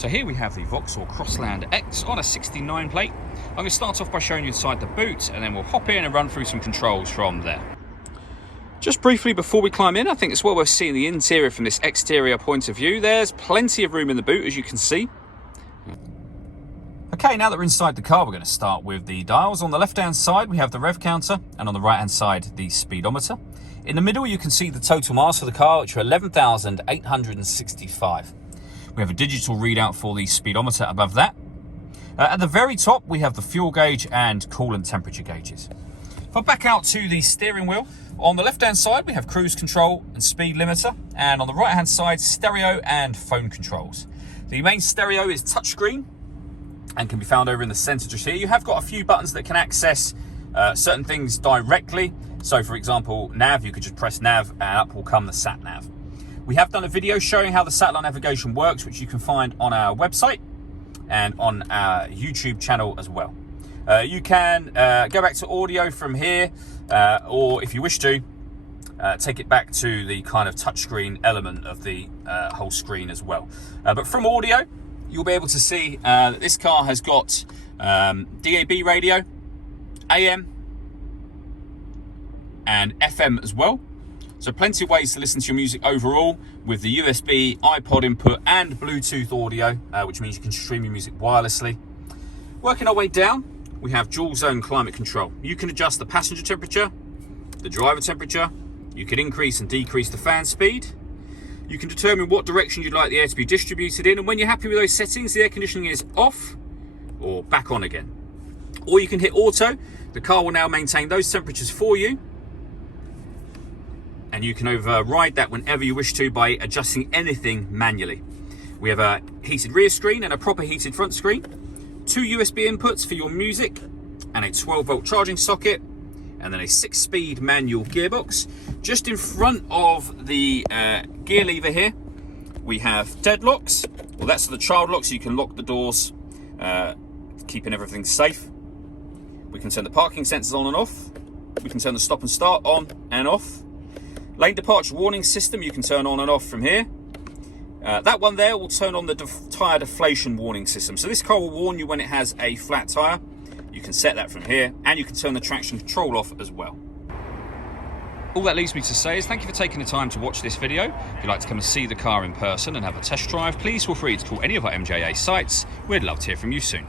So here we have the Vauxhall Crossland X on a 69 plate. I'm going to start off by showing you inside the boot, and then we'll hop in and run through some controls from there. Just briefly before we climb in, I think it's well worth seeing the interior from this exterior point of view. There's plenty of room in the boot, as you can see. Okay, now that we're inside the car, we're going to start with the dials. On the left-hand side, we have the rev counter, and on the right-hand side, the speedometer. In the middle, you can see the total miles for the car, which are 11,865. We have a digital readout for the speedometer above that. At the very top, we have the fuel gauge and coolant temperature gauges. If I back out to the steering wheel, on the left-hand side, we have cruise control and speed limiter, and on the right-hand side, stereo and phone controls. The main stereo is touchscreen and can be found over in the center just here. You have got a few buttons that can access certain things directly. So, for example, nav, you could just press nav and up will come the sat nav. We have done a video showing how the satellite navigation works, which you can find on our website and on our YouTube channel as well. You can go back to audio from here, or if you wish to, take it back to the kind of touchscreen element of the whole screen as well. But from audio, you'll be able to see that this car has got DAB radio, AM, and FM as well. So plenty of ways to listen to your music overall with the USB, iPod input and Bluetooth audio, which means you can stream your music wirelessly. Working our way down, we have dual zone climate control. You can adjust the passenger temperature, the driver temperature. You can increase and decrease the fan speed. You can determine what direction you'd like the air to be distributed in. And when you're happy with those settings, the air conditioning is off or back on again. Or you can hit auto. The car will now maintain those temperatures for you. And you can override that whenever you wish to by adjusting anything manually. We have a heated rear screen and a proper heated front screen, 2 USB inputs for your music, and a 12-volt charging socket, and then a 6-speed manual gearbox. Just in front of the gear lever here, we have deadlocks. Well, that's the child lock, so you can lock the doors, keeping everything safe. We can turn the parking sensors on and off. We can turn the stop and start on and off. Lane departure warning system, you can turn on and off from here. That one there will turn on the tyre deflation warning system. So this car will warn you when it has a flat tyre. You can set that from here, and you can turn the traction control off as well. All that leaves me to say is thank you for taking the time to watch this video. If you'd like to come and see the car in person and have a test drive, please feel free to call any of our MJA sites. We'd love to hear from you soon.